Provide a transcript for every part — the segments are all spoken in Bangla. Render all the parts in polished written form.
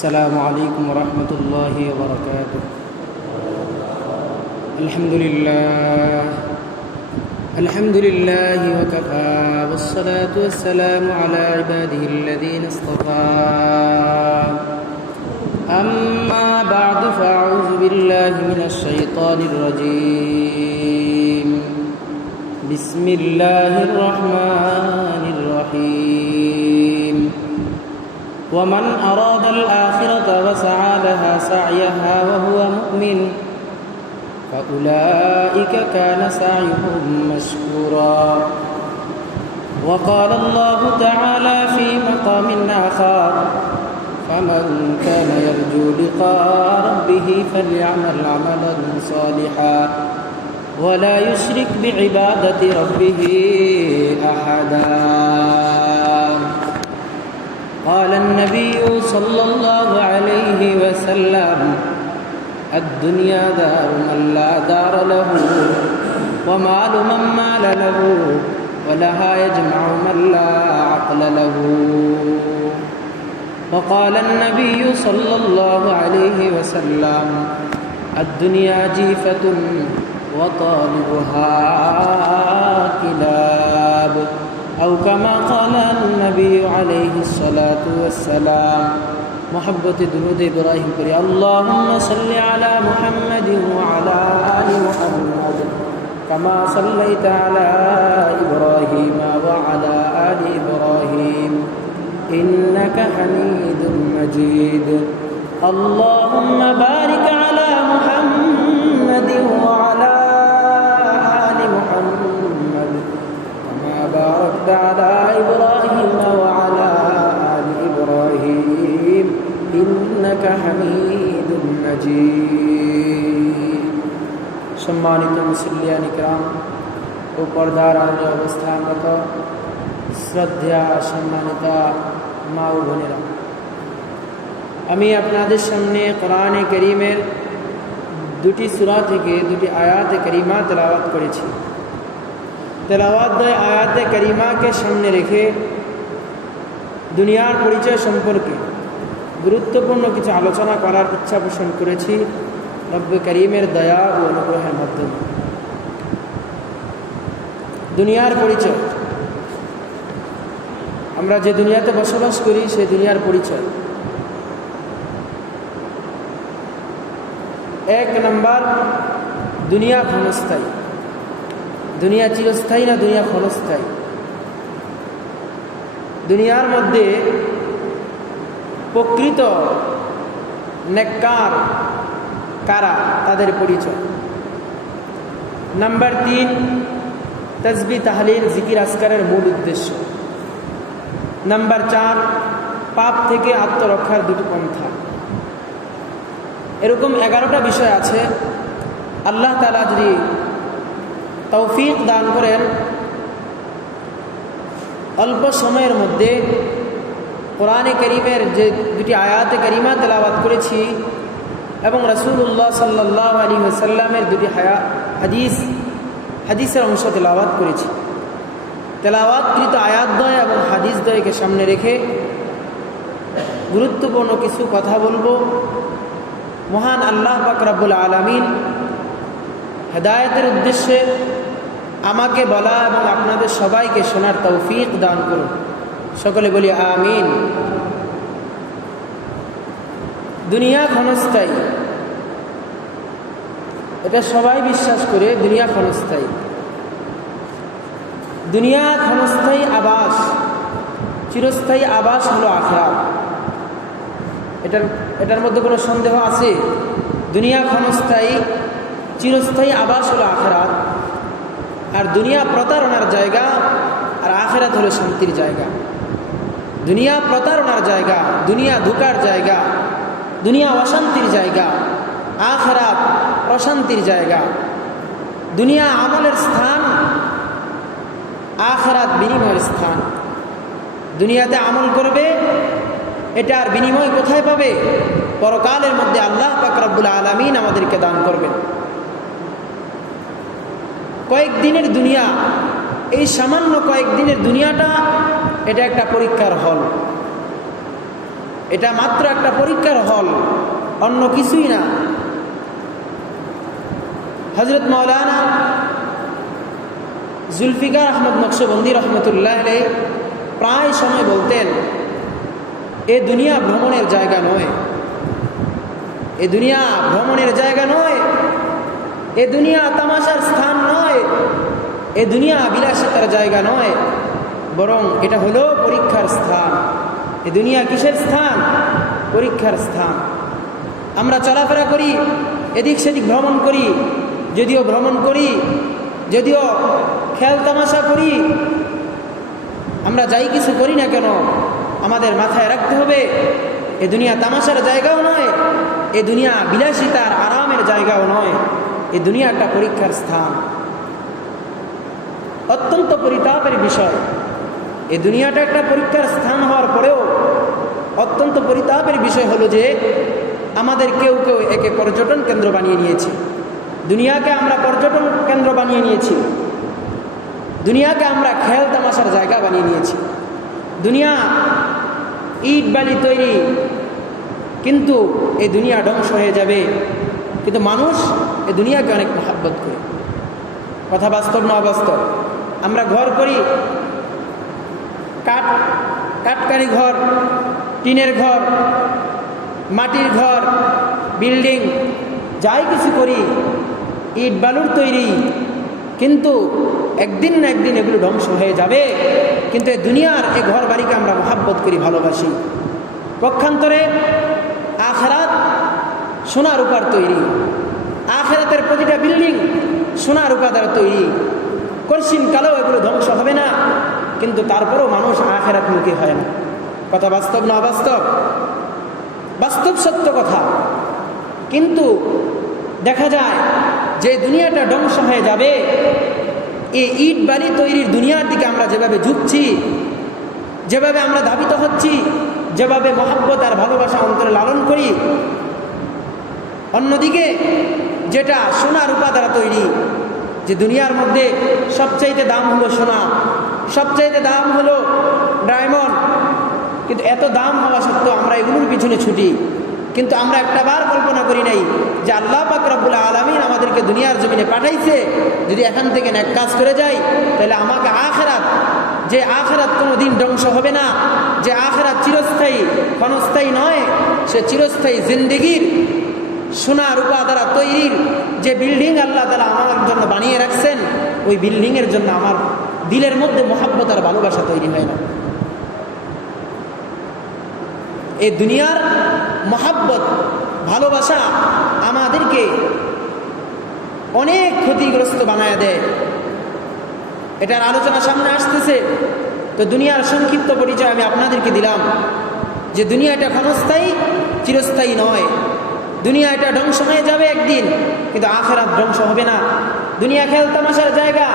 السلام عليكم ورحمة الله وبركاته. الحمد لله وكفى، والصلاة والسلام على عباده الذين اصطفى. أما بعد، فأعوذ بالله من الشيطان الرجيم. بسم الله الرحمن الرحيم. ومن أراد الآخرة وسعى لها سعيها وهو مؤمن فأولئك كان سعيهم مشكورا. وقال الله تعالى في مقام آخر: فمن كان يرجو لقاء ربه فليعمل عملا صالحا ولا يشرك بعبادة ربه أحدا. قال النبي صلى الله عليه وسلم: الدنيا دار من لا دار له، ومال من مال له، ولها يجمع من لا عقل له. وقال النبي صلى الله عليه وسلم: الدنيا جيفة وطالبها كلاب، أو كما قال النبي عليه الصلاة والسلام. محبة درود إبراهيم كري اللهم صل على محمد وعلى آل محمد كما صليت على إبراهيم وعلى آل إبراهيم إنك حميد مجيد. اللهم بارك على محمد وعلى آل محمد كما باركت على إبراهيم وعلى آل إبراهيم إنك حميد مجيد. সম্মানিত মুসল্লিয়ান ইকরাম ও পর্দার আড়ালে অবস্থানরত শ্রদ্ধা সম্মানিতা মা ও বোনেরা, আমি আপনাদের সামনে কোরআনে কারীমের দুটি সূরা থেকে দুটি আয়াতে কারিমা তেলাওয়াত করেছি। তেলাওয়াত আয়াতে কারিমাকে সামনে রেখে দুনিয়ার পরিচয় সম্পর্কে গুরুত্বপূর্ণ কিছু আলোচনা করার ইচ্ছা পোষণ করেছি রব্বে কারীমের দয়া ও অনুগ্রহের মাধ্যমে। দুনিয়ার পরিচয়, আমরা যে দুনিয়াতে বসবাস করি সেই দুনিয়ার পরিচয়। এক নম্বর, দুনিয়া ক্ষণস্থায়ী। দুনিয়া চিরস্থায়ী না, দুনিয়া ক্ষণস্থায়ী। দুনিয়ার মধ্যে প্রকৃত নেককার কারা, তাদের পরিচয়। নাম্বার 3, তাসবিহ তাহলিল জিকির আজকারের মূল উদ্দেশ্য। নাম্বার 4, পাপ থেকে আত্মরক্ষার দুটি পন্থা। এরকম 11টা বিষয় আছে। আল্লাহ তাআলা যদি তৌফিক দান করেন, অল্প সময়ের মধ্যে কোরআনে কারীমের যে দুটি আয়াতে কারিমা তেলাওয়াত করেছি এবং রাসূলুল্লাহ সাল্লাল্লাহু আলাইহি ওয়াসাল্লামের দুটি হাদিসের অংশ তেলাওয়াত করেছি। তেলাওয়াতকৃত আয়াতদ্বয় এবং হাদিসদ্বয়কে সামনে রেখে গুরুত্বপূর্ণ কিছু কথা বলবো। মহান আল্লাহ পাক রব্বুল আলামিন হেদায়েতের উদ্দেশ্যে আমাকে বলা এবং আপনাদের সবাইকে শোনার তৌফিক দান করুন। সকলে বলি আমিন। দুনিয়া ক্ষণস্থায়ী, এটা সবাই বিশ্বাস করে। দুনিয়া ক্ষণস্থায়ী। দুনিয়া ক্ষণস্থায়ী আবাস, চিরস্থায়ী আবাস হলো আখিরাত। এটার মধ্যে কোনো সন্দেহ আছে? দুনিয়া ক্ষণস্থায়ী, চিরস্থায়ী আবাস হলো আখিরাত। আর দুনিয়া প্রতারণার জায়গা, আর আখিরাত হলো শান্তির জায়গা। দুনিয়া প্রতারণার জায়গা, দুনিয়া ধোঁকার জায়গা, দুনিয়া অশান্তির জায়গা, আখিরাত প্রশান্তির জায়গা। দুনিয়া আমলের স্থান, আখিরাত বিনিময়ের স্থান। দুনিয়াতে আমল করবে, এটার বিনিময় কোথায় পাবে? পরকালের মধ্যে আল্লাহ পাক রব্বুল আলামিন আমাদেরকে দান করবেন। কয়েকদিনের দুনিয়া, এই সামান্য কয়েকদিনের দুনিয়াটা, এটা একটা পরীক্ষার হল। এটা মাত্র একটা পরীক্ষার হল, অন্য কিছুই না। হযরত মাওলানা জুলফিকার আহমদ নকশবন্দি রহমতুল্লাহ আলাইহি প্রায় সময় বলতেন, এ দুনিয়া ভ্রমণের জায়গা নয়, এ দুনিয়া ভ্রমণের জায়গা নয়, এ দুনিয়া তামাশার স্থান নয়, এ দুনিয়া বিলাসিতার জায়গা নয়, বরং এটা হলো পরীক্ষার স্থান। এ দুনিয়া কিসের স্থান? পরীক্ষার স্থান। আমরা চলাফেরা করি, এদিক সেদিক ভ্রমণ করি, যদিও ভ্রমণ করি, যদিও খেয়াল তামাশা করি, আমরা যাই কিছু করি না কেন আমাদের মাথায় রাখতে হবে এ দুনিয়া তামাশার জায়গাও নয়, এ দুনিয়া বিলাসিতার আরামের জায়গাও নয়, এ দুনিয়া একটা পরীক্ষার স্থান। অত্যন্ত পরিতাপের বিষয়, এ দুনিয়াটা একটা পরীক্ষার স্থান হওয়ার পরেও অত্যন্ত পরিতাপের বিষয় হলো যে আমাদের কেউ কেউ একে পর্যটন কেন্দ্র বানিয়ে নিয়েছি। দুনিয়াকে আমরা পর্যটন কেন্দ্র বানিয়ে নিয়েছি, দুনিয়াকে আমরা খেয়াল তামাশার জায়গা বানিয়ে নিয়েছি। দুনিয়া ইট বালি তৈরি, কিন্তু এই দুনিয়া ধ্বংস হয়ে যাবে, কিন্তু মানুষ এই দুনিয়াকে অনেক মহাব্বত করে। কথা বাস্তব না অবাস্তব? আমরা ঘর করি, কাঠকারি ঘর, টিনের ঘর, মাটির ঘর, বিল্ডিং, যাই কিছু করি ইট বালুর তৈরি, কিন্তু একদিন না একদিন এগুলো ধ্বংস হয়ে যাবে। কিন্তু এই দুনিয়ার এই ঘর বাড়িকে আমরা মহাব্বত করি, ভালোবাসি। পক্ষান্তরে আখিরাত সোনা রূপার তৈরি, আখিরাতের প্রতিটা বিল্ডিং সোনা রূপা দ্বারা তৈরি। কঠিন কালেও এগুলো ধ্বংস হবে না, কিন্তু তারপরেও মানুষ আখিরাতমুখী হয় না। কথা বাস্তব না অবাস্তব? বাস্তব সত্য কথা। কিন্তু দেখা যায় যে দুনিয়াটা ধ্বংস হয়ে যাবে, এই ইট বালি তৈরির দুনিয়ার দিকে আমরা যেভাবে ঝুঁকছি, যেভাবে আমরা ধাবিত হচ্ছি, যেভাবে মহব্বত আর ভালোবাসা অন্তরে লালন করি, অন্যদিকে যেটা সোনা রূপা দ্বারা তৈরি, যে দুনিয়ার মধ্যে সবচাইতে দাম হলো সোনা, সবচাইতে দাম হলো ডায়মন্ড, কিন্তু এত দাম হওয়া সত্ত্বেও আমরা এগুলোর পিছনে ছুটি। কিন্তু আমরা একটা বার কল্পনা করি নাই যে আল্লাহ পাক রব্বুল আলামিন আমাদেরকে দুনিয়ার জমিনে পাঠাইছে, যদি এখান থেকে নেক কাজ করে যাই তাহলে আমাকে আখিরাত, যে আখিরাত কোনো দিন ধ্বংস হবে না, যে আখিরাত চিরস্থায়ী ক্ষণস্থায়ী নয়, সে চিরস্থায়ী জিন্দেগির সোনা রূপা দ্বারা তৈরির যে বিল্ডিং আল্লাহ তাআলা আমার জন্য বানিয়ে রাখছেন, ওই বিল্ডিংয়ের জন্য আমার দিলের মধ্যে মহব্বত আর ভালোবাসা তৈরি হয় না। এই দুনিয়ার মহব্বত ভালোবাসা আমাদেরকে অনেক ক্ষতিগ্রস্ত বানায় দেয়। এটার আলোচনা সামনে আসতেছে, তো দুনিয়ার সংক্ষিপ্ত পরিচয় আমি আপনাদেরকে দিলাম যে দুনিয়া এটা ক্ষণস্থায়ী, চিরস্থায়ী নয়। দুনিয়া এটা ধ্বংস হয়ে যাবে একদিন, কিন্তু আখিরাত ধ্বংস হবে না। দুনিয়া খেল তামাশার জায়গা,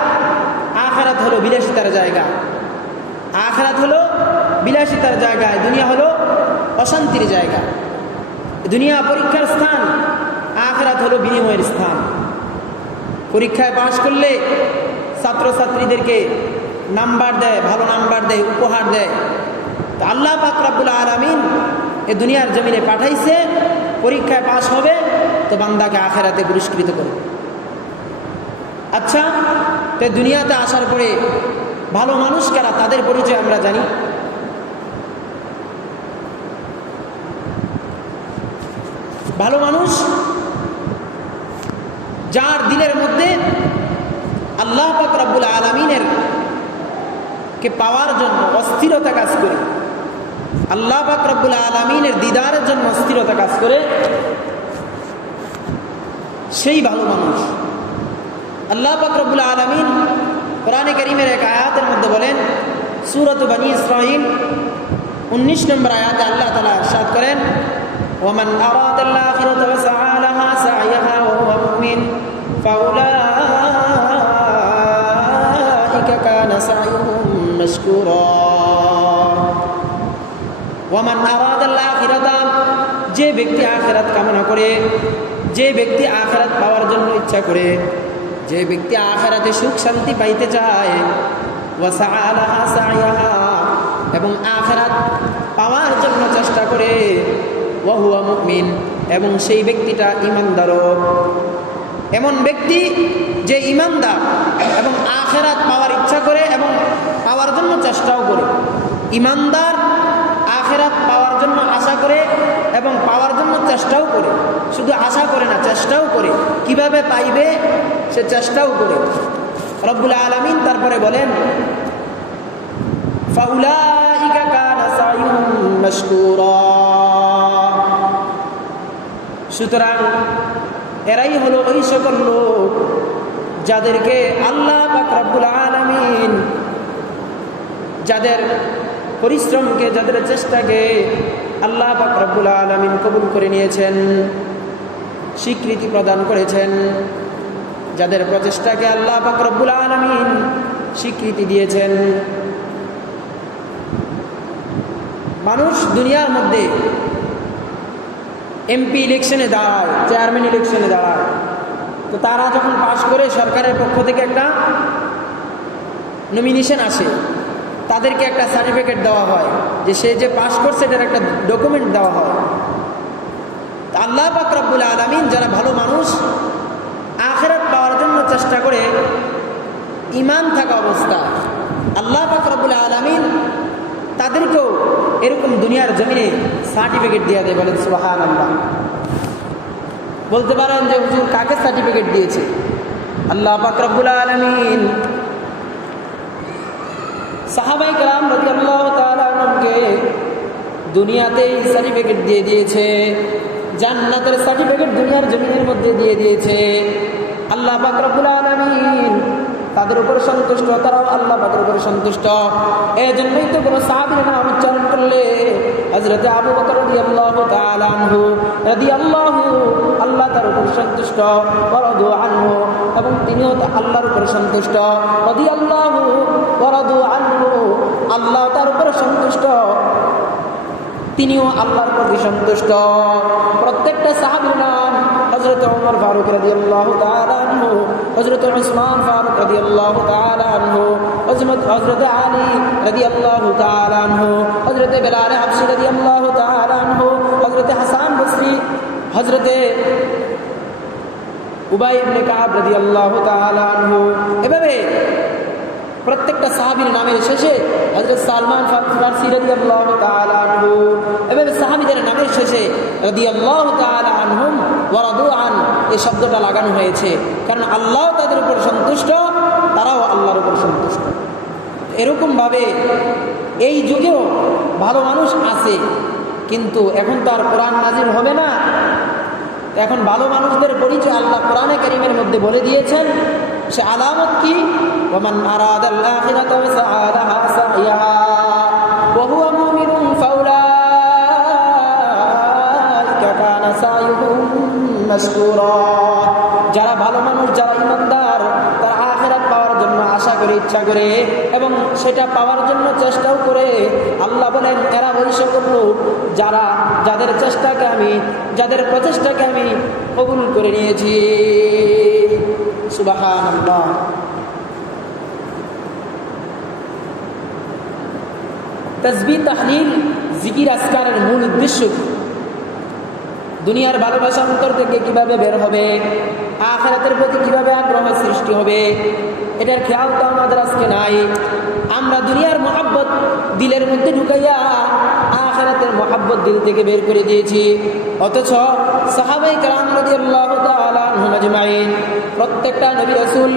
আখিরাত হলো বিলাসিতার জায়গা। আখিরাত হলো বিলাসিতার জায়গা, দুনিয়া হলো অশান্তির জায়গা। দুনিয়া পরীক্ষার স্থান, আখিরাত হলো বিনিময়ের স্থান। পরীক্ষায় পাশ করলে ছাত্রছাত্রীদেরকে নাম্বার দেয়, ভালো নাম্বার দেয়, উপহার দেয়। তো আল্লাহ পাক রব্বুল আলামিন এ দুনিয়ার জমিনে পাঠাইছে, পরীক্ষায় পাশ হবে তো বান্দাকে আখিরাতে পুরস্কৃত করে। আচ্ছা, তো দুনিয়াতে আসার পরে ভালো মানুষ কারা, তাদের পরিচয় আমরা জানি। ভালো মানুষ যার দিলের মধ্যে আল্লাহ পাক রব্বুল আলামিনের কে পাওয়ার জন্য অস্থিরতা কাজ করে, আল্লাহ পাক রব্বুল আলামিনের দিদারের জন্য অস্থিরতা কাজ করে, সেই ভালো মানুষ। আল্লাহ পাক রব্বুল আলামিন কোরআনে কারীমের এক আয়াতের মধ্যে বলেন, সূরাত বনী ইসরাঈল 19 নম্বর আয়াতে আল্লাহ তাআলা ইরশাদ করেন, ومن أراد الآخرة وسعى لها سعيها وهو مؤمن فأولئك كان سعيهم مشكورا ومن أراد الآخرة, যে ব্যক্তি আখিরাত কামনা করে, যে ব্যক্তি আখিরাত পাওয়ার জন্য ইচ্ছা করে, যে ব্যক্তি আখিরাতে সুখ শান্তি পাইতে চায়, ওয়াসআ লাহা সাইয়াহা, এবং আখিরাত পাওয়ার জন্য চেষ্টা করে, ওয়া হুয়া মুমিন, এবং সেই ব্যক্তিটা ঈমানদারও। এমন ব্যক্তি যে ঈমানদার এবং আখিরাত পাওয়ার ইচ্ছা করে এবং পাওয়ার জন্য চেষ্টাও করে। ঈমানদার আখিরাত পাওয়ার জন্য আশা করে এবং পাওয়ার জন্য চেষ্টাও করে, শুধু আশা করে না, চেষ্টাও করে, কিভাবে পাইবে সে চেষ্টাও করে। রব্বুল আলামিন তারপরে বলেন, ফাউলাইকা কানা সাইয়ুহুম মাশকুরা। সুতরাং এরাই হলো ওই সকল লোক যাদেরকে আল্লাহ পাক রব্বুল আলামিন যাদের পরিশ্রমকে, যাদের চেষ্টাকে আল্লাহ পাক রব্বুল আলামিন কবুল করে নিয়েছেন, স্বীকৃতি প্রদান করেছেন, যাদের প্রচেষ্টাকে আল্লাহ পাক রব্বুল আলামিন স্বীকৃতি দিয়েছেন। মানুষ দুনিয়ার মধ্যে এমপি ইলেকশনে দাঁড়ায়, চেয়ারম্যান ইলেকশনে দাঁড়ায়, তো তারা যখন পাশ করে সরকারের পক্ষ থেকে একটা নমিনেশন আসে, তাদেরকে একটা সার্টিফিকেট দেওয়া হয় যে সে যে পাশ করছে এটার একটা ডকুমেন্ট দেওয়া হয়। আল্লাহ পাক রব্বুল আলামিন যারা ভালো মানুষ আখিরাত পাওয়ার জন্য চেষ্টা করে ঈমান থাকা অবস্থা, আল্লাহ পাক রব্বুল আলামিন তাদেরকেও এরকম দুনিয়ার জমিনে সার্টিফিকেট দিয়ে দেয়। বলেন সুবহানাল্লাহ। বলতে পারেন যে হুজুর কাকে সার্টিফিকেট দিয়েছে? আল্লাহ পাক রব্বুল আলামিন সাহাবায়ে কেরাম রাদিয়াল্লাহু তাআলা আনহুকে দুনিয়াতেই সার্টিফিকেট দিয়ে দিয়েছে, জান্নাতের সার্টিফিকেট দুনিয়ার জমিনের মধ্যে দিয়ে দিয়েছে। আল্লাহ পাক রব্বুল আলামিন তাদের উপর সন্তুষ্ট, তারাও আল্লাহ পাকের উপর সন্তুষ্ট। এই জন্যই তো কোনো সাহাবীর নাম উচ্চারণ করলে হযরত আবু বকর রাদিয়াল্লাহু তাআলা আনহু রাদিয়াল্লাহু, আল্লাহ তার উপর সন্তুষ্ট, ওয়ারাদু আনহু, এবং তিনিও আল্লাহর উপর সন্তুষ্ট, রাদিয়াল্লাহু ওয়ারাদু আনহু, আল্লাহ তার উপর সন্তুষ্ট, তিনিও আল্লাহর প্রতি সন্তুষ্ট। প্রত্যেকটা সাহাবীর নাম হযরত ওমর ফারুক রাদিয়াল্লাহু তাআলা আনহু, হযরত উসমান ফারুক রাদিয়াল্লাহু তাআলা আনহু, হযরত আলী রাদিয়াল্লাহু তাআলা আনহু, হযরত বেলাল হাবশী রাদিয়াল্লাহু তাআলা আনহু, হযরত হাসান বসরি, হযরত উবাই ইবনে কাব রাদিয়াল্লাহু তাআলা আনহু। এভাবে প্রত্যেকটা সাহাবীর নামের শেষে হযরত সালমান ফারসি রাদিয়াল্লাহু তাআলা আনহু, এভাবে সাহাবীদের নামের শেষে রাদিয়াল্লাহু তাআলা আনহুম ওয়া রাদু আন এই শব্দটা লাগানো হয়েছে, কারণ আল্লাহ তাদের উপর সন্তুষ্ট, তারাও আল্লাহর উপর সন্তুষ্ট। এরকমভাবে এই যুগেও ভালো মানুষ আছে, কিন্তু এখন তো আর কোরআন নাজিল হবে না। এখন ভালো মানুষদের পরিচয় আল্লাহ কোরআনে কারীমের মধ্যে বলে দিয়েছেন। সে আলামত কি? ওমান আরাদাল আখিরাতা ওয়া সাআ লাহা সাইয়্যাহা ওয়া হুয়া মুমিনুন ফাউলাইকা কানা সাইয়ুহুম মাশকুরা। যারা ভালো মানুষ, যারা ঈমানদার, তারা আখিরাত পাওয়ার জন্য আশা করে, ইচ্ছা করে এবং সেটা পাওয়ার জন্য চেষ্টাও করে। আল্লাহ বলেন এরা ওই সকল লোক যাদের চেষ্টাকে আমি, যাদের প্রচেষ্টাকে আমি কবুল করে নিয়েছি। সুবহানাল্লাহ। তাসবিহ, তাহলিল, জিকির, আজকারের মূল উদ্দেশ্য দুনিয়ার ভালোবাসা অন্তর থেকে কিভাবে বের হবে, আখিরাতের প্রতি কিভাবে আগ্রহ সৃষ্টি হবে, এটার খেয়াল তো আমাদের আজকে নাই। আমরা দুনিয়ার মহাব্বত দিলের মধ্যে ঢুকাইয়া আখিরাতের মহাব্বত দিল থেকে বের করে দিয়েছি। অথচ সাহাবায়ে কেরাম রাদিয়াল্লাহু তাআলা আনহুম আজমাইন, প্রত্যেকটা নবী রাসূল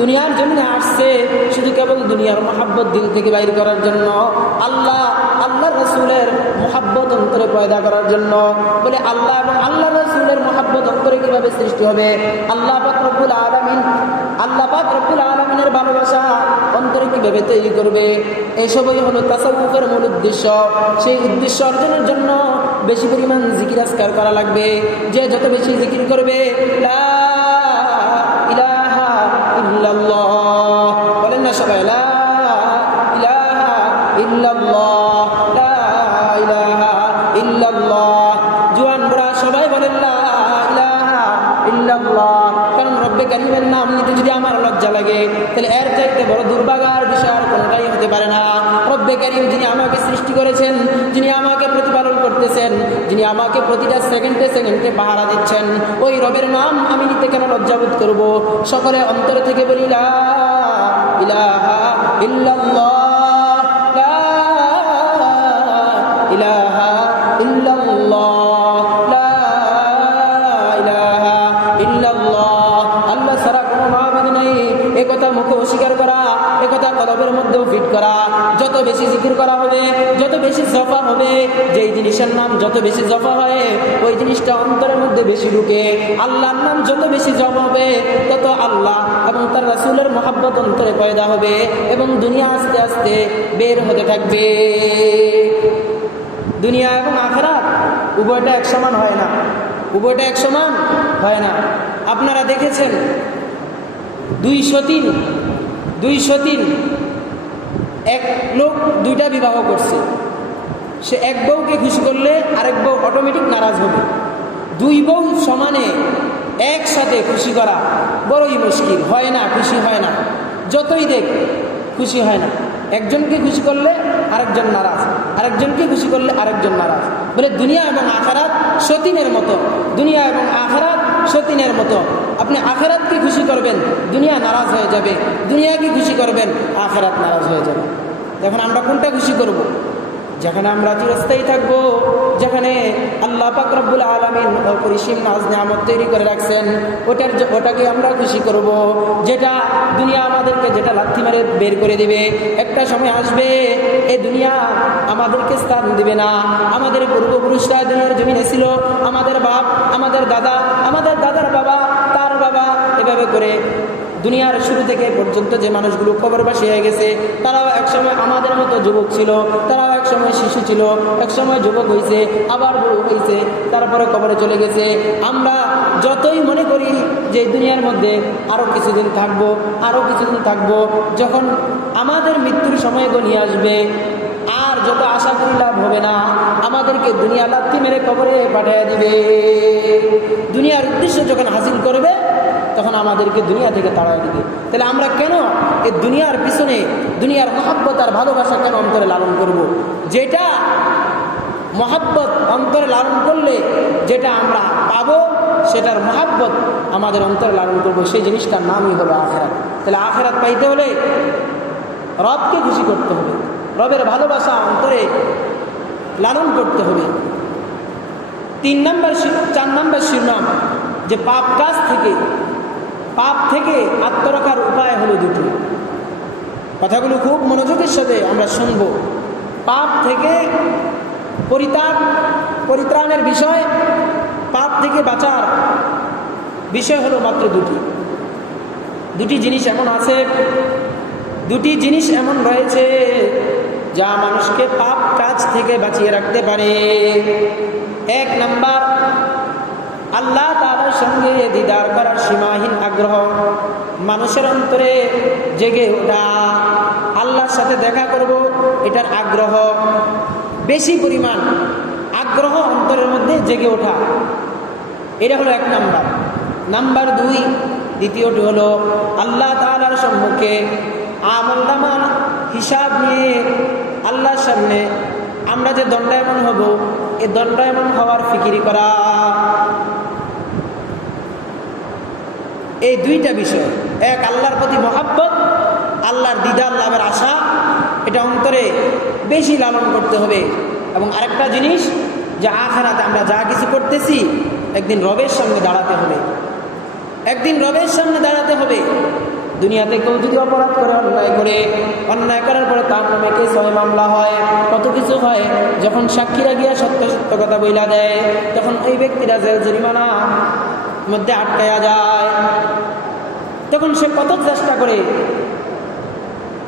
দুনিয়ার জমিনে আসছে শুধু কেবল দুনিয়ার মহাব্বত দিল থেকে বাইর করার জন্য, আল্লাহ রাসূলের মহাব্বত অন্তরে পয়দা করার জন্য। বলে আল্লাহ এবং আল্লাহ রাসূলের মহাব্বত অন্তরে কিভাবে সৃষ্টি হবে? আল্লাহ পাক রব্বুল আলামিনের ভালোবাসা অন্তরে কিভাবে তৈরি করবে? এসবই হলো তাসাউফের মূল উদ্দেশ্য। সেই উদ্দেশ্য অর্জনের জন্য বেশি পরিমাণ জিকির আজকার করা লাগবে। যে যত বেশি জিকির করবে, লা ইলাহা ইল্লাল্লাহ, বলেন না সবাই, লা ইলাহা ইল্লাল্লাহ, লা ইলাহা ইল্লাল্লাহ। জোয়ান বুড়া সবাই বলেন লা ইলাহা ইল্লাল্লাহ, কারণ রব্বে রব্বে কারীমের নাম নিতে যদি আমার লজ্জা লাগে, তাহলে এর চাইতে বড় দুর্ভাগার বিষয় আর কোনোটাই হতে পারে না। রব্বে কারীম যিনি আমাকে সৃষ্টি করেছেন, যিনি আমাকে প্রতিপালন করতেছেন, যিনি আমাকে প্রতিটা সেকেন্ডে সেকেন্ডে পাহারা দিচ্ছেন, ওই রবের নাম আমি নিতে কেন লজ্জাবোধ করব? সকলে অন্তর থেকে বলি লা ইলাহা ইল্লাল্লাহ, লা ইলাহা ইল্লাল্লাহ, লা ইলাহা ইল্লাল্লাহ। আল্লাহ ছাড়া কোনো মাবুদ নেই, একথা মুখে অস্বীকার করা, একথা কলবের মধ্যেও ফিট করা। যত বেশি জিকির করা হবে, যত বেশি জফা হবে, যেই জিনিসের নাম যত বেশি জফা হয় ওই জিনিসটা অন্তরের মধ্যে বেশি ঢুকে। আল্লাহর নাম যত বেশি জপ হবে তত আল্লাহ এবং তার রাসূলের মহব্বত অন্তরে পয়দা হবে এবং দুনিয়া আস্তে আস্তে বের হতে থাকবে। দুনিয়া এবং আখিরাত উভয়টা এক সমান হয় না, উভয়টা এক সমান হয় না। আপনারা দেখেছেন 203 এক লোক দুইটা বিবাহ করছে। সে এক বউকে খুশি করলে আরেক বউ অটোমেটিক নারাজ হবে। দুই বউ সমানে একসাথে খুশি করা বড়ই মুশকিল, হয় না, খুশি হয় না, যতই দেখ খুশি হয় না। একজনকে খুশি করলে আরেকজন নারাজ, আরেকজনকে খুশি করলে আরেকজন নারাজ। বলে দুনিয়া এবং আখিরাত সতীনের মতো, দুনিয়া এবং আখিরাত সতীনের মতো। আপনি আখিরাতকে খুশি করবেন, দুনিয়া নারাজ হয়ে যাবে, দুনিয়াকে খুশি করবেন, আখিরাত নারাজ হয়ে যাবে। এখন আমরা কোনটা খুশি করব? যেখানে আমরা চিরস্থায়ী থাকবো, যেখানে আল্লাহ পাক রব্বুল আলামিন অপরিসীম নাজ নিয়ামত তৈরি করে রাখছেন, ওটাকে আমরা খুশি করব। যেটা দুনিয়া আমাদেরকে যেটা লাথি মেরে বের করে দিবে, একটা সময় আসবে এই দুনিয়া আমাদেরকে স্থান দিবে না। আমাদের পূর্বপুরুষরা দুনিয়ার জমিনে ছিল, আমাদের বাপ, আমাদের দাদা, আমাদের দাদার বাবা, তার বাবা, এভাবে করে দুনিয়ার শুরু থেকে পর্যন্ত যে মানুষগুলো কবরবাসী হয়ে গেছে, তারাও একসময় আমাদের মতো যুবক ছিল, তারাও একসময় শিশু ছিল, একসময় যুবক হয়েছে, আবার বড় হয়েছে, তারপরে কবরে চলে গেছে। আমরা যতই মনে করি যে দুনিয়ার মধ্যে আরও কিছুদিন থাকবো, আরও কিছুদিন থাকবো, যখন আমাদের মৃত্যুর সময় গনিয়ে আসবে আর যত আশা করি লাভ হবে না, আমাদেরকে দুনিয়া লাথি মেরে কবরে পাঠিয়ে দিবে। দুনিয়ার উদ্দেশ্য যখন হাসিল করবে তখন আমাদেরকে দুনিয়া থেকে তাড়াই দিবে। তাহলে আমরা কেন এই দুনিয়ার পিছনে দুনিয়ার মহব্বত আর ভালোবাসা কেন অন্তরে লালন করব? যেটা মহব্বত অন্তরে লালন করলে যেটা আমরা পাবো, সেটার মহব্বত আমাদের অন্তরে লালন করব, সেই জিনিসটার নামই হলো আখিরাত। তাহলে আখিরাত পাইতে হলে রবকে খুশি করতে হবে, রবের ভালোবাসা অন্তরে লালন করতে হবে। 4 নম্বর শিরোনাম যে পাপ কাজ থেকে, পাপ থেকে আত্মরক্ষার উপায় হলো দুটো। কথাগুলো খুব মনোযোগের সাথে আমরা শুনব। পাপ থেকে পরিত্রাণের বিষয়, পাপ থেকে বাঁচার বিষয় হলো মাত্র দুটি জিনিস এমন আছে, দুটি জিনিস এমন রয়েছে যা মানুষকে পাপ কাজ থেকে বাঁচিয়ে রাখতে পারে। 1 নাম্বার, আল্লাহ তাআলার সঙ্গে দিদার করার সীমাহীন আগ্রহ, মানুষের অন্তরে জেগে ওঠা, আল্লাহর সাথে দেখা করব এটার আগ্রহ, বেশি পরিমাণ আগ্রহ অন্তরের মধ্যে জেগে ওঠা, এটা হলো 1 নাম্বার। নাম্বার 2, দ্বিতীয়টি হলো আল্লাহ তাআলার সম্মুখে আমলনামার হিসাব নিয়ে আল্লাহর সামনে আমরা যে দণ্ডায়মান হব, এই দণ্ডায়মান হওয়ার ফিকিরি করা। এই দুইটা বিষয়, এক আল্লাহর প্রতি মহাব্বত, আল্লাহর দিদার লাভের আশা, এটা অন্তরে বেশি লালন করতে হবে। এবং আরেকটা জিনিস যে আখিরাতে আমরা যা কিছু করতেছি একদিন রবের সামনে দাঁড়াতে হবে, একদিন রবের সামনে দাঁড়াতে হবে। দুনিয়াতে কেউ যদি অপরাধ করে, অন্যায় করার পরে তার নামে কেস হয়, মামলা হয়, কত কিছু হয়, যখন সাক্ষীরা গিয়া সত্য কথা বইলা দেয়, তখন ওই ব্যক্তিরা জেল জরিমানা মধ্যে আটকায়া যায়। তখন সে কত চেষ্টা করে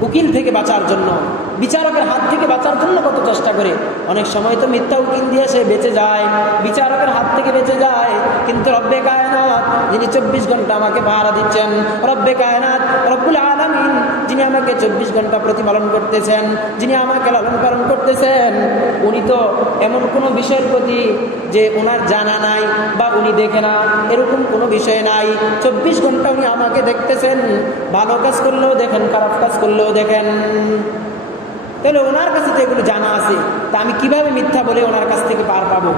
উকিল থেকে বাঁচার জন্য, বিচারকের হাত থেকে বাঁচার জন্য কত চেষ্টা করে। অনেক সময় তো মিথ্যা উকিল দিয়ে সে বেঁচে যায়, বিচারকের হাত থেকে বেঁচে যায়। কিন্তু রব্বে কায়নাত যিনি 24 ঘন্টা আমাকে পাহারা দিচ্ছেন, রব্বে কায়নাত রব্বুল আলামিন আলামিন, যিনি আমাকে 24 ঘন্টা প্রতিপালন করতেছেন, যিনি আমাকে লালন পালন করতেছেন, উনি তো এমন কোনো বিষয়ের প্রতি যে ওনার জানা নাই বা উনি দেখে না, এরকম কোনো বিষয় নাই। 24 ঘন্টা উনি আমাকে দেখতেছেন, ভালো কাজ করলেও দেখেন, খারাপ কাজ করলেও দেখেন। তাহলে ওনার কাছে তো এগুলো জানা আছে, তা আমি কিভাবে মিথ্যা বলে ওনার কাছ থেকে পার পাবো?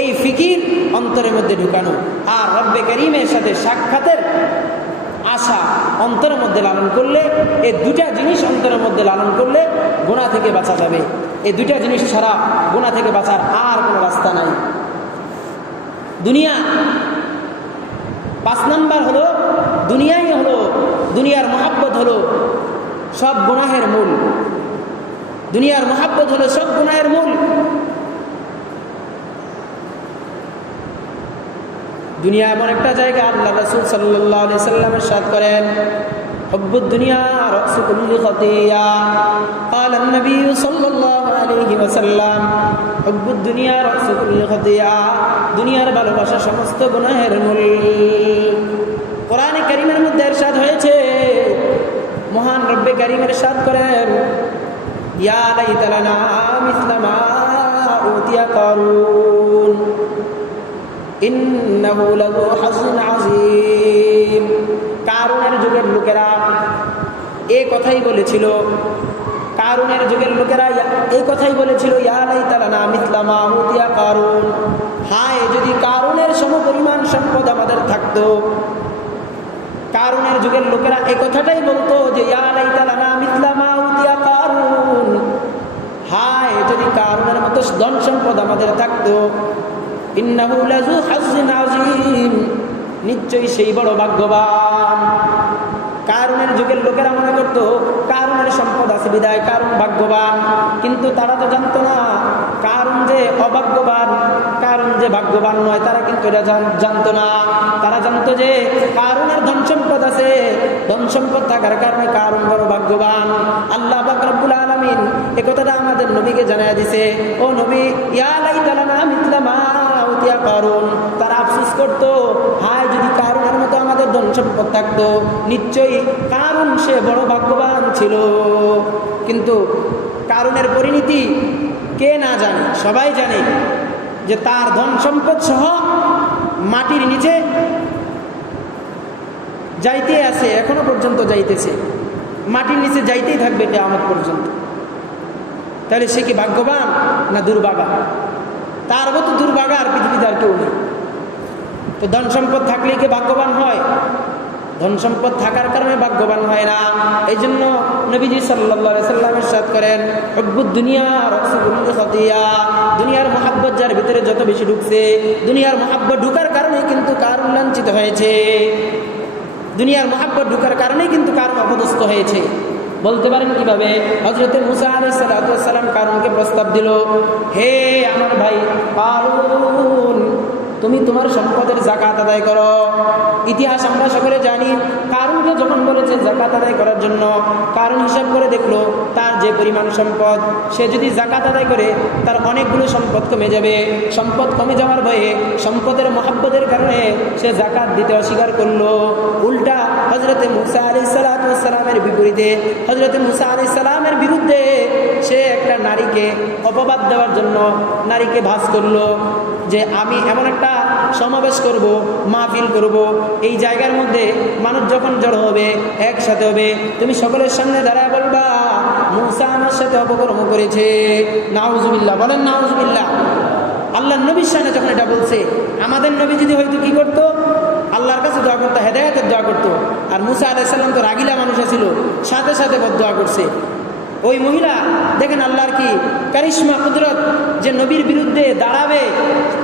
এই ফিকির অন্তরের মধ্যে ঢুকানো আর রব্বে করিমের সাথে সাক্ষাতের আশা অন্তরের মধ্যে লালন করলে, এই দুটা জিনিস অন্তরের মধ্যে লালন করলে গুনাহ থেকে বাঁচা যাবে। এই দুটা জিনিস ছাড়া গুনাহ থেকে বাঁচার আর কোনো রাস্তা নাই। দুনিয়া 5 নাম্বার হলো, দুনিয়াই হলো, দুনিয়ার মহাব্বত হলো সব গুনাহের মূল। দুনিয়ার মহাব্বত হলো সব গুনাহের মূল। দুনিয়া এমন একটা জায়গা, আল্লাহ রাসূল সাল্লাল্লাহু আলাইহি সাল্লাম ইরশাদ করেন, হুব্বুদ দুনিয়া রাসু কুল্লি খাতিয়া। ক্বালা an-নবী সাল্লাল্লাহু আলাইহি ওয়াসাল্লাম, হুব্বুদ দুনিয়া রাসু কুল্লি খাতিয়া, দুনিয়ার ভালোবাসা সমস্ত গুনাহের মূল। কোরআনে কারীমের মধ্যে ইরশাদ হয়েছে, মহান রব্বে কারীম ইরশাদ করেন, ইয়া লাইতা লানা মিসলা মা উতিয়া কারুন ইন্নাহু লাযু হাযিন আযীম। কারুনের যুগের লোকেরা এই কথাই বলেছিল, কারুনের যুগের লোকেরা এই কথাই বলেছিল, ইয়া লাইতা লানা মিসলা মা উতিয়া কারুন, হায় যদি কারুনের সমপরিমাণ সম্পদ আমাদের থাকতো। কারুনের যুগের লোকেরা এই কথাটাই বলতো যে ইয়া লাইতা লানা মিসলা মা উতিয়া কারুন, হায় যদি কারুনের মতো ধন সম্পদ আমাদের থাকতো। ইন্নাহু লাযু হাযিন আযীম, নিশ্চয়ই সেই বড় ভাগ্যবান। কারুনের যুগের লোকেরা মনে করতো কারুনের সম্পদ আছে বিদায় কারুন ভাগ্যবান, কিন্তু তারা তো জানতো না কারুন যে অভাগ্যবান, কারুন যে ভাগ্যবান নয়, তারা কিন্তু এটা জানতো না। তারা জানতো যে কারুনের ধন সম্পদ আছে, ধন সম্পদ থাকার কারণে কারুন বড় ভাগ্যবান। আল্লাহ পাক রব্বুল আলামিন এই কথাটা আমাদের নবীকে জানায় দিছে, ও নবী, ইয়া লাইতা লানা মিসলা মা উতিয়া কারুন। তারা আফসোস করতো, হায় যদি কারুনের মতো আমাদের ধন সম্পদ থাকতো, নিশ্চয়ই কারুন সে বড় ভাগ্যবান ছিল। কিন্তু কারুনের পরিণতি কে না জানে? সবাই জানে যে তার ধন সম্পদ সহ মাটির নিচে যাইতে আছে, এখনো পর্যন্ত যাইতেছে, মাটির নিচে যাইতেই থাকবে কিয়ামত পর্যন্ত। তাহলে সে কি ভাগ্যবান না দুর্ভাগা? তার মতো দুর্ভাগা আর পৃথিবীতে আর কেউ নেই। তো ধন সম্পদ থাকলেই কি ভাগ্যবান হয়? ধন সম্পদ থাকার কারণে ভাগ্যবান হয় না। এই জন্য নবীজি সাল্লাল্লাহু আলাইহি সাল্লাম ইরশাদ করেন, হুব্বুদ দুনিয়া রাসু কুল্লি খাতিয়া, দুনিয়ার মহাব্বত যার ভিতরে যত বেশি ঢুকছে, দুনিয়ার মহাব্বত ঢুকার কারণে কিন্তু কারুন লাঞ্ছিত হয়েছে, দুনিয়ার মহাব্বত ঢুকার কারণেই কিন্তু কারুন অপদস্থ হয়েছে। বলতে পারেন কিভাবে? হযরতে মুসা আলাইহিস সালাম কারুনকে প্রস্তাব দিল, হে আমার ভাই কারুন, তুমি তোমার সম্পদের যাকাত আদায় করো। ইতিহাস আমরা সকলে জানি, কারুনকে যখন বলেছে যাকাত আদায় করার জন্য, কারুন হিসাব করে দেখলো তার যে পরিমাণ সম্পদ, সে যদি যাকাত আদায় করে তার অনেকগুলো সম্পদ কমে যাবে। সম্পদ কমে যাওয়ার ভয়ে, সম্পদের মহাব্বতের কারণে সে যাকাত দিতে অস্বীকার করলো। উল্টা হযরতে মুসা আলাইহিস সালামের বিপরীতে, হযরতে মুসা আলাইহিস সালামের বিরুদ্ধে সে একটা নারীকে অপবাদ দেওয়ার জন্য নারীকে ভাস করলো যে আমি এমন একটা সমাবেশ করব, মাহফিল করব, এই জায়গার মধ্যে মানুষ যখন জড়ো হবে, একসাথে হবে, তুমি সকলের সামনে দাঁড়ায় বলবা মুসা আমার সাথে অপকর্ম করেছে। নাউজুবিল্লাহ, বলেন নাউজুবিল্লাহ। আল্লাহর নবীর সামনে যখন এটা বলছে, আমাদের নবী যদি হয়তো কি করতো, আল্লাহর কাছে দোয়া করতো, হেদায়েতের দোয়া করতো। আর মুসা আলাইহিস সালাম তো রাগিলা মানুষ ছিল, সাথে সাথে বদদোয়া করছে। ওই মহিলা দেখেন আল্লাহর কি কারিশমা কুদরত, যে নবীর বিরুদ্ধে দাঁড়াবে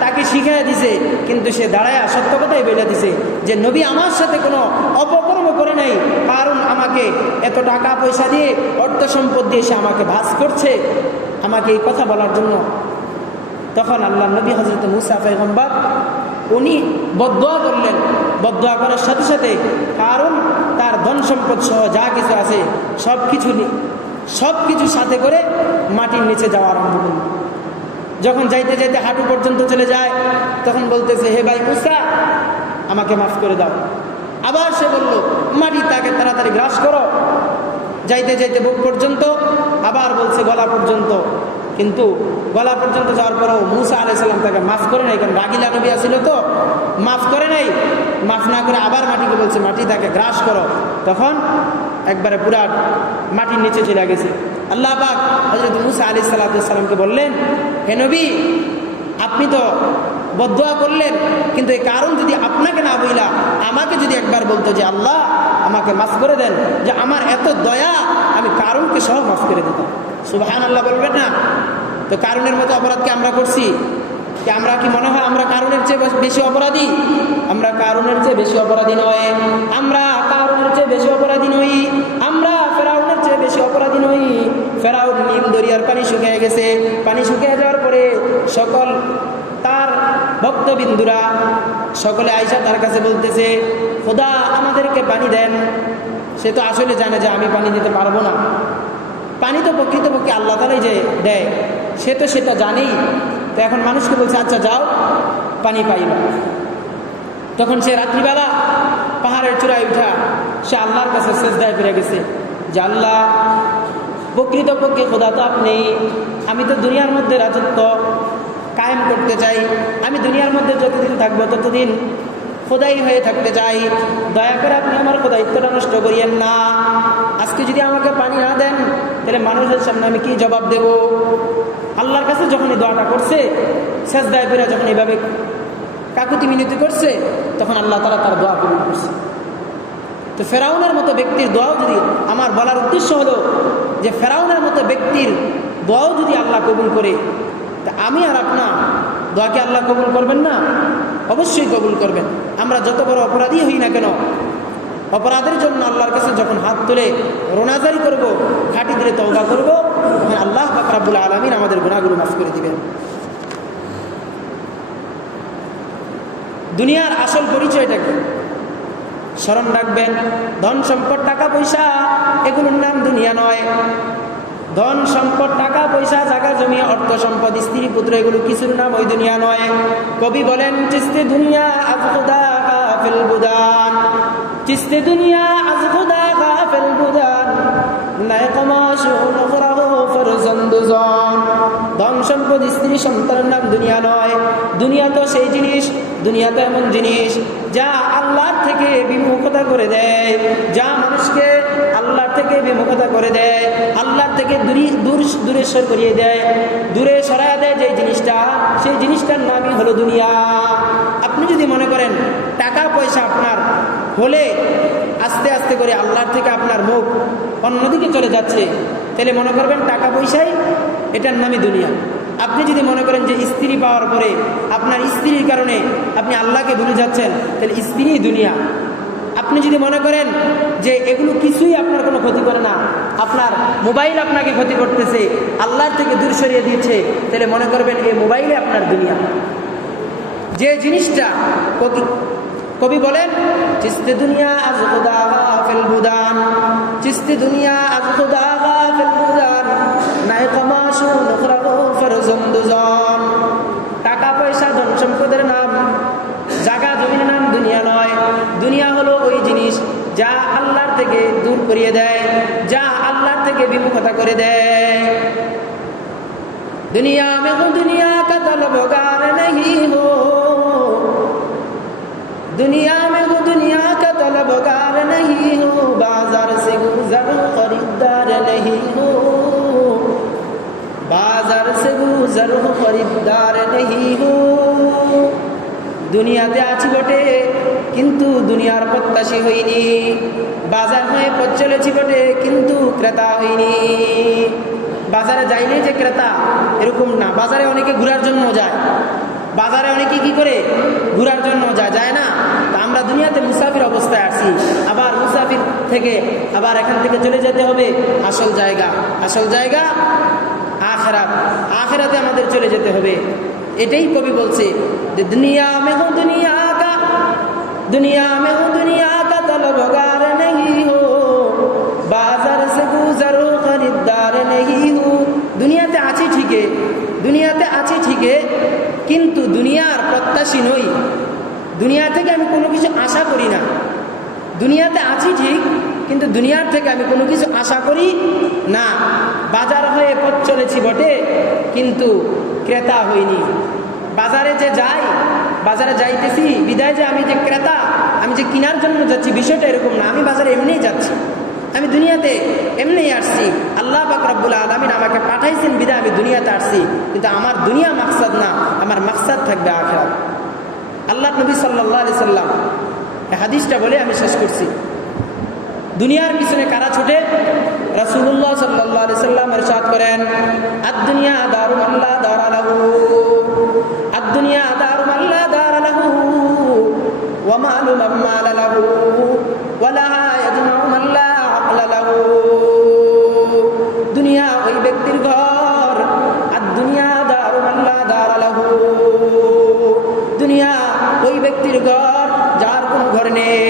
তাকে শিখাইয়া দিছে, কিন্তু সে দাঁড়ায়া সত্য কথাই বলে দিছে যে নবী আমার সাথে কোনো অপকর্ম করে নাই, কারণ আমাকে এত টাকা পয়সা দিয়ে, অর্থ সম্পদ দিয়ে সে আমাকে ভাস করছে আমাকে এই কথা বলার জন্য। তখন আল্লাহ নবী হযরত মুসা পয়গম্বর উনি বদদোয়া করলেন। বদদোয়া করার সাথে সাথে কারণ তার ধন সম্পদ সহ যা কিছু আছে সব কিছু সাথে করে মাটির নিচে যাওয়া আরম্ভ করল। যখন যাইতে যাইতে হাঁটু পর্যন্ত চলে যায়, তখন বলতেছে, হে ভাই মুসা, আমাকে মাফ করে দাও। আবার সে বলল, মাটি তাকে তাড়াতাড়ি গ্রাস করো। যাইতে যাইতে বুক পর্যন্ত, আবার বলছে গলা পর্যন্ত। কিন্তু গলা পর্যন্ত যাওয়ার পরেও মুসা আলাইহিস সালাম তাকে মাফ করে নাই, কারণ রাগিলা নবী আসছিল তো, মাফ করে নাই। মাফ না করে আবার মাটিকে বলছে মাটি তাকে গ্রাস করো। তখন একবারে পুরা মাটির নিচে চলে গেছে। আল্লাহ পাক হযরত মুসা আলাইহিস সালামকে বললেন, হে নবী, আপনি তো বদদুয়া করলেন, কিন্তু এই কারণ যদি আপনাকে না বইলা আমাকে যদি একবার বলতো যে আল্লাহ আমাকে মাফ করে দেন, যে আমার এত দয়া, আমি কারণকে সহ মাফ করে দিতাম। সুবহানাল্লাহ বলবেন না? তো কারণের মতো অপরাধকে আমরা করছি কি? আমরা কি মনে হয় আমরা কারণের চেয়ে বেশি অপরাধী? আমরা কারণের চেয়ে বেশি অপরাধী নয়, আমরা কারণের চেয়ে বেশি অপরাধী নই, আমরা ফেরাউনের চেয়ে বেশি অপরাধী নই। ফেরাউন নীল দরিয়ার পানি শুকিয়ে গেছে, পানি শুকিয়ে যাওয়ার পরে সকল তার ভক্তবিন্দুরা সকলে আইসা তার কাছে বলতেছে, খোদা আমাদেরকে পানি দেন। সে তো আসলে জানে যে আমি পানি দিতে পারবো না, পানি তো প্রকৃতপক্ষে আল্লাহ তাআলাই যে দেয়, সে তো সেটা জানেই। তো এখন মানুষকে বলছে আচ্ছা যাও পানি পাইবা। তখন সে রাত্রিবেলা পাহাড়ের চূড়ায় উঠা সে আল্লাহর কাছে সেজদায় ফিরে গেছে যে আল্লাহ, প্রকৃতপক্ষে খোদা তো আপনি, আমি তো দুনিয়ার মধ্যে রাজত্ব কায়েম করতে চাই, আমি দুনিয়ার মধ্যে যতদিন থাকবো ততদিন খোদাই হয়ে থাকতে চাই, দয়া করে আপনি আমার খোদাইত্বটা নষ্ট করিয়েন না। আজকে যদি আমাকে পানি না দেন তাহলে মানুষের সামনে আমি কি জবাব দেব? আল্লাহর কাছে যখন এই দোয়াটা করছে, সেজদায় ফিরে যখন এইভাবে কাকুতি মিনতি করছে, তখন আল্লাহ তাআলা তার দোয়া কবুল করছে। তো ফেরাউনের মতো ব্যক্তির দোয়াও যদি, আমার বলার উদ্দেশ্য হলো যে ফেরাউনের মতো ব্যক্তির দোয়াও যদি আল্লাহ কবুল করে, তা আমি আর আপনার দোয়াকে আল্লাহ কবুল করবেন না? অবশ্যই কবুল করবেন। আমরা যত বড় অপরাধী হই না কেন, অপরাধের জন্য আল্লাহর কাছে যখন হাত তুলে রোনাজারি করব, খাঁটি দিলে তওবা করব, তখন আল্লাহ পাক রব্বুল আলামিন আমাদের গুনাহগুলো মাফ করে দিবেন। দুনিয়ার আসল পরিচয়টা কি? স্মরণ রাখবেন, ধন সম্পদ টাকা পয়সা এগুলোর নাম দুনিয়া নয়। ধন সম্পদ টাকা পয়সা জায়গা জমি অর্থ সম্পদ স্ত্রী পুত্র এগুলো কিছুর নাম ওই দুনিয়া নয়। কবি বলেন, চিস্তে দুনিয়া আজ খুদা গাফিল বুদান, চিস্তে দুনিয়া আজ খুদা গাফিল বুদান, নাই কমাশু নখরাহু ফরজন্দুজন। ধন সম্পদ স্ত্রী সন্তানের নাম দুনিয়া নয়। দুনিয়া তো সেই জিনিস, দুনিয়া তো এমন জিনিস যা আল্লাহর থেকে বিমুখতা করে দেয়, যা মানুষকে আল্লাহর থেকে বিমুখতা করে দেয়, আল্লাহর থেকে দূরে সর করিয়ে দেয়, দূরে সরাইয়া দেয়। যে জিনিসটা, সেই জিনিসটার নামই হলো দুনিয়া। আপনি যদি মনে করেন টাকা পয়সা আপনার হলে আস্তে আস্তে করে আল্লাহর থেকে আপনার মুখ অন্যদিকে চলে যাচ্ছে, তাহলে মনে করবেন টাকা পয়সাই এটার নামই দুনিয়া। আপনি যদি মনে করেন যে স্ত্রী পাওয়ার পরে আপনার স্ত্রীর কারণে আপনি আল্লাহকে ভুলে যাচ্ছেন, তাহলে স্ত্রীই দুনিয়া। আপনি যদি মনে করেন যে এগুলো কিছুই আপনার কোনো ক্ষতি করে না, আপনার মোবাইল আপনাকে ক্ষতি করতেছে, আল্লাহর থেকে দূর সরিয়ে দিয়েছে, তাহলে মনে করবেন এই মোবাইলে আপনার দুনিয়া। যে জিনিসটা কবি বলেন, চিস্তে দুনিয়া আজ খুদা গাফিল বুদান, চিস্তে দুনিয়া আজ খুদা গাফিল বুদান, নাই কমাশু নখরাহু ফরজন্দুজন। টাকা পয়সা ধন সম্পদের নাম, জায়গা জমির নাম দুনিয়া নয়। দুনিয়া হলো ওই জিনিস যা আল্লাহর থেকে দূর করিয়ে দেয়, যা আল্লাহর থেকে বিমুখতা করে দেয়। দুনিয়া মে হো দুনিয়া কা তলবগার नहीं हो, दुनिया में हो दुनिया का तलबगार नहीं हो, बाजार से गुजर खरीदार नहीं हो, बाजार से गुजर खरीदार नहीं हो। দুনিয়াতে আছি বটে কিন্তু দুনিয়ার প্রত্যাশী হইনি, বাজার হয়ে পথ চলেছি বটে কিন্তু ক্রেতা হইনি। বাজারে যাইনি যে ক্রেতা এরকম না, বাজারে অনেকে ঘোরার জন্য যায়, বাজারে অনেকে কি করে ঘোরার জন্য যায় না। তা আমরা দুনিয়াতে মুসাফির অবস্থায় আছি, আবার মুসাফির থেকে আবার এখান থেকে চলে যেতে হবে আসল জায়গা। আসল জায়গা আখিরাত, আখিরাতে আমাদের চলে যেতে হবে। এটাই কবি বলছে যে দুনিয়া মে হো দুনিয়া কা, দুনিয়া মে হো দুনিয়া কা তলবগার नहीं हो, বাজার সে গুজর খরিদার नहीं हो। দুনিয়াতে আছি ঠিকই, দুনিয়াতে আছি ঠিকই কিন্তু দুনিয়ার প্রত্যাশী নই। দুনিয়া থেকে আমি কোনো কিছু আশা করি না। দুনিয়াতে আছি ঠিক কিন্তু দুনিয়ার থেকে আমি কোনো কিছু আশা করি না। বাজার হয়ে পথ চলেছি বটে, কিন্তু ক্রেতা হইনি। বাজারে যে যাই, বাজারে যাইতেছি বিদায় যে আমি যে ক্রেতা, আমি যে কেনার জন্য যাচ্ছি, বিষয়টা এরকম না। আমি বাজারে এমনিই যাচ্ছি, আমি দুনিয়াতে এমনিই আসছি। আল্লাহ পাক রব্বুল আলামিন আমাকে পাঠাইছেন বিদায় আমি দুনিয়াতে আসছি, কিন্তু আমার দুনিয়া মাকসাদ না, আমার মাকসাদ থাকবে আখিরাত। আল্লাহ নবী সাল্লাল্লাহু আলাইহি সাল্লাম এই হাদিসটা বলে আমি শেষ করছি। দুনিয়ার পিছনে কারা ছোটে? রাসূলুল্লাহ সাল্লাল্লাহু আলাইহি সাল্লাম ইরশাদ করেন, আদ-দুনিয়া দারু মান লা দারা লাহু, আদ-দুনিয়া দারু মান লা দারা লাহু ওয়া মালু মান মালা লাহু ওয়া লা ইয়াজমাউ মান লা আকলা লাহু। দুনিয়া ওই ব্যক্তির ঘর, আদ-দুনিয়া দারু মান লা দারা লাহু, দুনিয়া ওই ব্যক্তির ঘর যার কোনো ঘর নেই,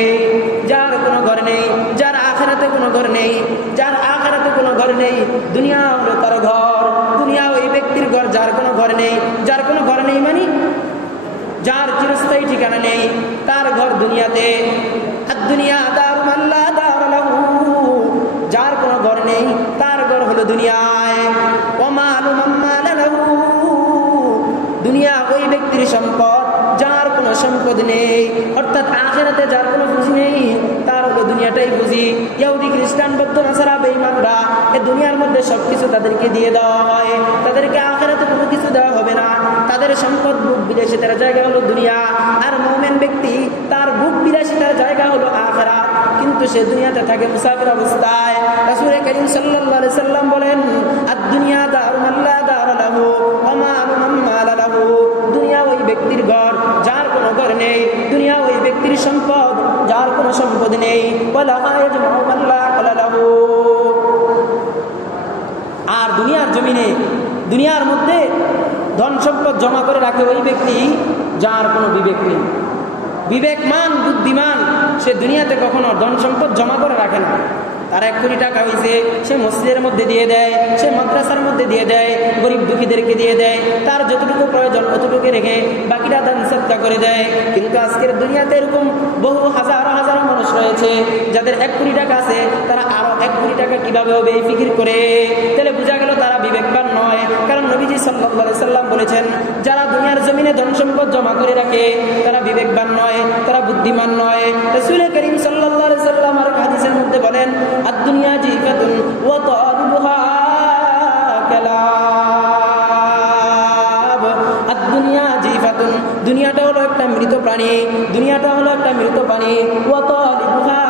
যার কোনো ঘর নেই, যার আখিরাতে কোনো ঘর নেই, যার আখিরাতে কোনো ঘর নেই, দুনিয়া হলো তার ঘর। দুনিয়া ওই ব্যক্তির ঘর যার কোনো ঘর নেই, যার কোনো ঘর নেই মানে যার চিরস্থায়ী ঠিকানা নেই, তার ঘর দুনিয়াতে। আর দুনিয়া দারু মান লা দারা লাহু, যার কোনো ঘর নেই তার ঘর হলো দুনিয়ায়। ওয়া মালু মান মালা লাহু, দুনিয়া ওই ব্যক্তির সম্পদ যার কোনো সম্পদ নেই, অর্থাৎ আখিরাতে যার কোনো পুঁজি নেই, তার হলো দুনিয়াটাই পুঁজি। ইহুদি খ্রিস্টান বৌদ্ধ নাসারা বেঈমানরা এই দুনিয়ার মধ্যে সবকিছু তাদেরকে দিয়ে দেওয়া হয়, তাদেরকে আখিরাতে কোনো কিছু দেওয়া হবে না। তাদের সম্পদ ভোগ বিলাসিতার জায়গা হলো দুনিয়া, আর মুমিন ব্যক্তি তার ভোগ বিলাসিতার জায়গা হলো আখিরাত, কিন্তু সে দুনিয়াতে থাকে মুসাফির অবস্থায়। রাসূল করিম সাল্লাল্লাহু আলাইহি সাল্লাম বলেন, আদ-দুনিয়া দারু মান লা দারা লাহু ওয়া মালু মান মালা লাহু, দুনিয়া ওই ব্যক্তির ঘর যার কোনো ঘর নেই, দুনিয়া ওই ব্যক্তির সম্পদ যার কোনো সম্পদ নেই। ওয়া লা ইয়াজমাউ মান লা আকলা লাহু, আর দুনিয়ার জমিনে দুনিয়ার মধ্যে ধন সম্পদ জমা করে রাখে ওই ব্যক্তি যার কোনো বিবেক নেই। বিবেকমান বুদ্ধিমান সে দুনিয়াতে কখনো ধন সম্পদ জমা করে রাখে না। তার 1 কোটি টাকা হয়েছে, সে মসজিদের মধ্যে দিয়ে দেয়, সে মাদ্রাসার মধ্যে দিয়ে দেয়, গরিব দুঃখীদেরকে দিয়ে দেয়, তার যতটুকু প্রয়োজন অতটুকু রেখে বাকিটা দান সদকা করে দেয়। কিন্তু আজকের দুনিয়াতে এরকম বহু হাজারো হাজারো মানুষ রয়েছে যাদের 1 কোটি টাকা আছে, তারা আরো 1 কোটি টাকা কিভাবে হবে এই ফিকির করে। তাহলে বোঝা গেল তারা বিবেকবান নয়। কারণ নবীজি সাল্লাল্লাহু আলাইহি সাল্লাম বলেছেন, যারা দুনিয়ার জমিনে ধন সম্পদ জমা করে রাখে তারা বিবেকবান নয়, তারা বুদ্ধিমান নয়। রাসূল করিম সাল্লাল্লাহু আলাইহি সাল্লাম আর হাদিসের মধ্যে বলেন, আদ-দুনিয়া জিফাতুন ওয়া তালিবুহা কালাব, আদ-দুনিয়া জিফাতুন, দুনিয়াটা হলো একটা মৃত প্রাণী, দুনিয়াটা হলো একটা মৃত প্রাণী। ওয়া তালিবুহা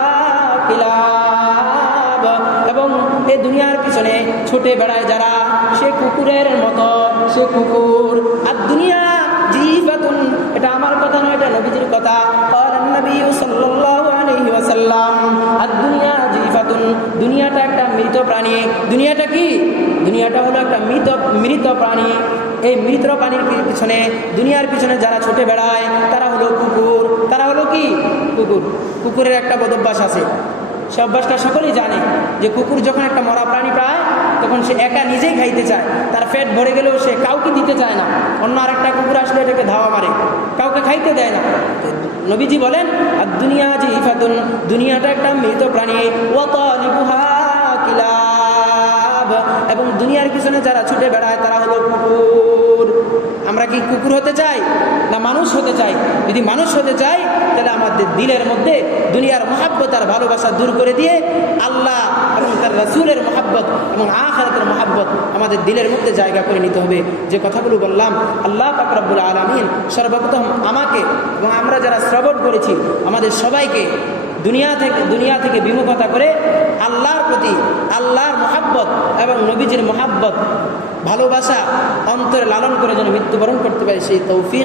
কালাব, এবং এই দুনিয়ার পিছনে ছুটে বেড়ায় যারা, সে কুকুরের মতো, সে কুকুর। আদ-দুনিয়া জিফাতুন, এটা আমার কথা নয়, এটা নবীজির কথা। ক্বালান নবী সাল্লাল্লাহু আলাইহি ওয়াসাল্লাম, আদ-দুনিয়া জিফাতুন, দুনিয়াটা একটা মৃত প্রাণী। দুনিয়াটা কি? দুনিয়াটা হলো একটা মৃত প্রাণী। এই মৃত প্রাণীর পিছনে, দুনিয়ার পিছনে যারা ছুটে বেড়ায় তারা হলো কুকুর। তারা হলো কি? কুকুর। কুকুরের একটা বদভ্যাস আছে, সে অভ্যাসটা সকলেই জানে, যে কুকুর যখন একটা মরা প্রাণী পায় তখন সে একা নিজেই খাইতে চায়। তার পেট ভরে গেলেও সে কাউকে দিতে চায় না, অন্য আরেকটা কুকুর আসলে এটাকে ধাওয়া মারে, কাউকে খাইতে দেয় না। নবীজি বলেন, আর দুনিয়া জিফাতুন, দুনিয়াটা একটা মৃত প্রাণী। ওয়া তালিবুহা কিলাব, এবং দুনিয়ার পিছনে যারা ছুটে বেড়ায় তারা হলো কুকুর। আমরা কি কুকুর হতে চাই না মানুষ হতে চাই? যদি মানুষ হতে চাই তাহলে আমাদের দিলের মধ্যে দুনিয়ার মহাব্বত আর ভালোবাসা দূর করে দিয়ে আল্লাহ এবং তার রাসূলের মহাব্বত এবং আখিরাতের মহাব্বত আমাদের দিলের মধ্যে জায়গা করে নিতে হবে। যে কথাগুলো বললাম, আল্লাহ পাক রব্বুল আলামিন সর্বপ্রথম আমাকে এবং আমরা যারা শ্রবণ করেছি আমাদের সবাইকে দুনিয়া থেকে বিমুখতা করে আল্লাহর প্রতি, আল্লাহর মহাব্বত এবং নবীজির মহাব্বত ভালোবাসা অন্তরে লালন করে যেন মৃত্যুবরণ করতে পারে সেই তৌফিক